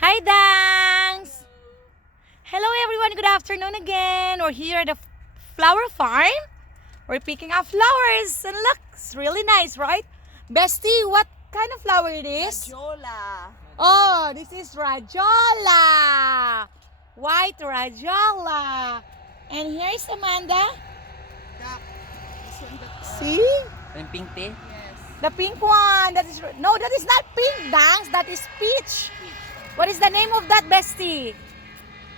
Hi, Dangs! Hello, everyone. Good afternoon again. We're here at the flower farm. We're picking up flowers. And look, it's really nice, right? Bestie, what kind of flower it is? Jola. Oh, this is Rajola. White Rajola. And here's Amanda. This one See? Yung pink tea? yes. The pink one. That is no, that is not pink, Dangs. That is peach. What is the name of that, Bestie?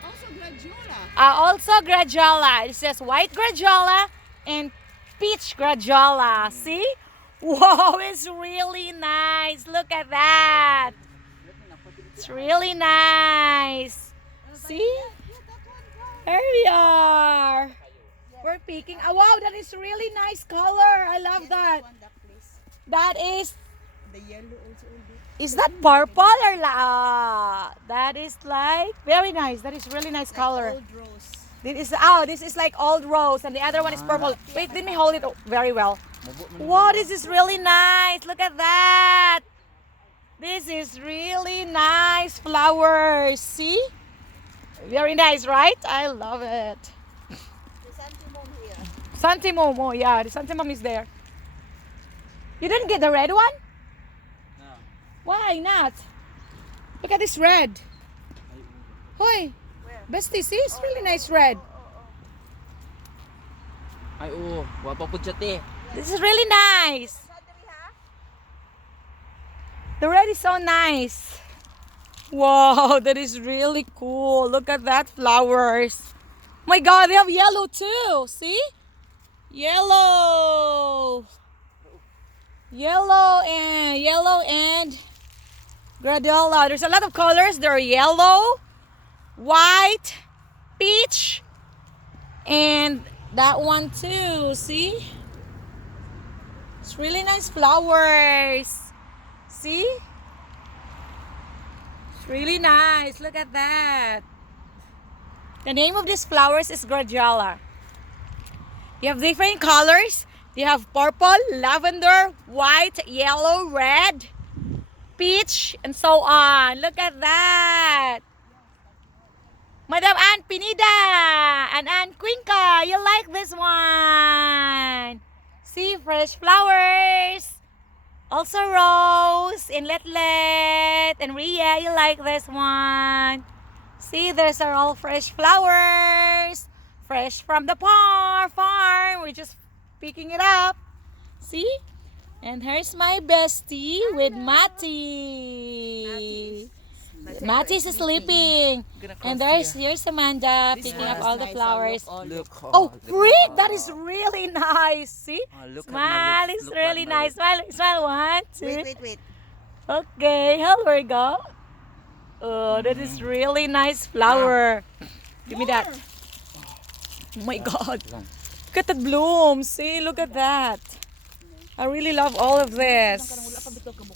Also Gladiola. Also Gradiola. It says white Gradiola and peach Gradiola. See? Wow, it's really nice. Look at that. It's really nice. See? There we are. We're picking. Oh, wow, that is really nice color. I love that. One duck, please. That is The yellow also. that purple or that is like very nice. That is really nice color. Old rose. This is like old rose and the other one is purple. Wait, let me hold it very well. Wow, this is really nice. Look at that. This is really nice flowers. See? Very nice, right? I love it. The santimum here. Santimum, oh yeah, the santimum is there. You didn't get the red one? No. Why not? Look at this red. Hoy, Where? bestie, see? It's really nice red. Ay, oo. Wapa po siya, te. This is really nice. The red is so nice. Wow, that is really cool. Look at that flowers. My God, they have yellow too. See? Yellow. Yellow and Gradiola. There's a lot of colors. There are yellow, white, peach, and that one too. See? It's really nice flowers. See? It's really nice. Look at that. The name of these flowers is Gradiola. You have different colors. You have purple, lavender, white, yellow, red, peach, and so on. Look at that. Madam Ann Pinida and Ann Quinca, you like this one. See, fresh flowers. Also Rose and Letlet and Ria, you like this one. See, these are all fresh flowers. Fresh from the farm. We're just picking it up. See? And here's my bestie with Matty. Matty's sleeping. And here's Amanda picking up all the flowers. Look. Oh, Rick, that is really nice. See? Look at Smile my lips. is Look really at my nice. Smile, 1, 2. Wait. Okay, here we go. Oh, that is really nice flower. Give me that. Oh my God. Look at the bloom. See, look at that. I really love all of this.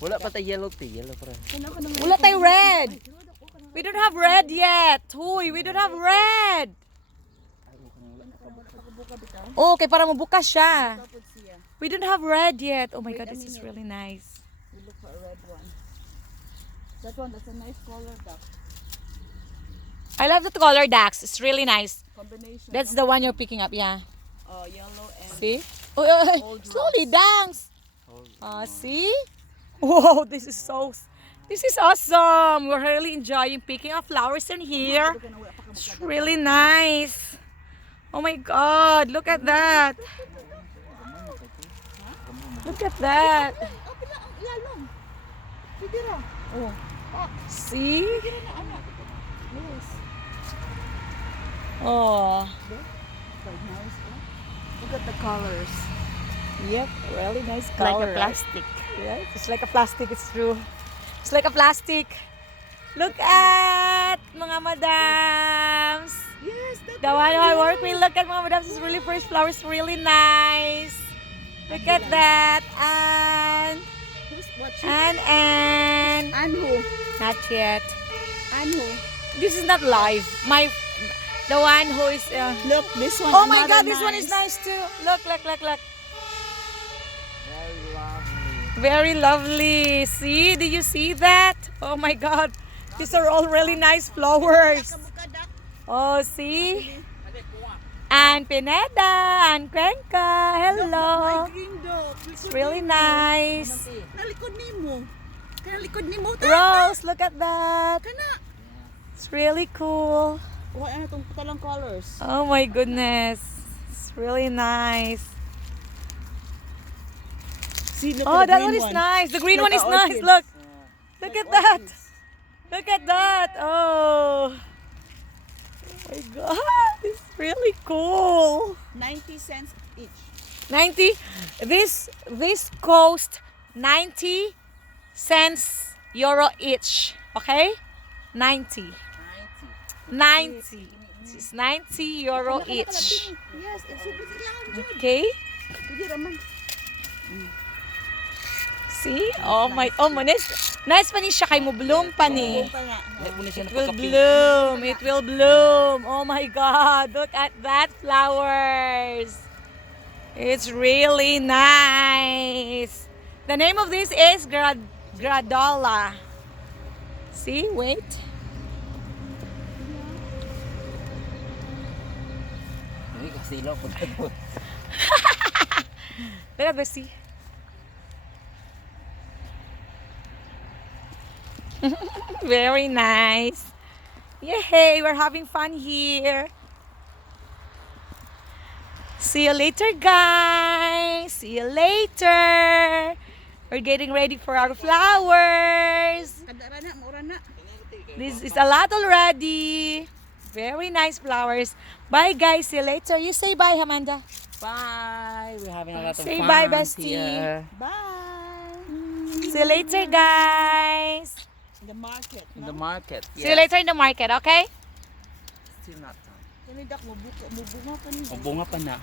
Wala pa tayo yellow tea. Yellow pa rin. Wala tayo red. We don't have red yet. Huy, we don't have red. Oh, okay, para mabukas siya. We don't have red yet. Oh my God, this is really nice. We look for a red one. That's a nice color duck. I love the color Dax. It's really nice. Combination. That's the one you're picking up, yeah. Yellow and See? Oh, Old slowly dance. See? Whoa, this is awesome. We're really enjoying picking up flowers in here. It's really nice. Oh my God, look at that. Look at that. Oh. See? Oh. look at the colors. Yep, really nice Like color. a plastic. Yeah, it's like a plastic, it's true. It's like a plastic. Look at mga madams. Yes, that's The one I work with, look at mga madams. It's really fresh flowers, really nice. Look at that. And And who? not yet. And who? This is not live. The one who is Look, this one. oh my another God, this one is nice too. Look. Very lovely. Very lovely. See, did you see that? Oh my God. These are all really nice flowers. Kabukadak. Oh, see? And Pineda and Cuenca. Hello. Green dog. It's really nice. Nalikod nimo. Kana likod nimo ta. Rose, look at that. Kana. It's really cool. Kuha na tong talang colors. Oh my goodness. It's really nice. See, look Oh, at the that green one is nice. The green Like one is the nice. orchids. Look. Look Like at that. orchids. Look at that. Oh. Oh my god. It's really cool. 90 cents each. 90. This cost 90 cents euro each. Okay? 90. 90. It's 90 euro each. Yes, it's super lang. Okay? Pwede raman. See? Oh my nice pa ni siya kay mo bloom pa ni. Buka nga. Hindi mo na siya It will napagka-pink. bloom. It will bloom. Oh my God. Look at that flowers. It's really nice. The name of this is Gradola. See? Wait. Uy, kasilaw po na po. Look at this. See? Very nice. Yay, we're having fun here. See you later, guys. See you later. We're getting ready for our flowers. Kadara na, mura na. This is a lot already. Very nice flowers. Bye, guys. See you later. You say bye, Amanda. Bye! We're having a lot of Say fun bye, bestie. here. Bye. See you later, guys. In the market. In the market. See you later in the market, okay? Still not done. Kani dak mo bunga pa ni. Bunga pa na.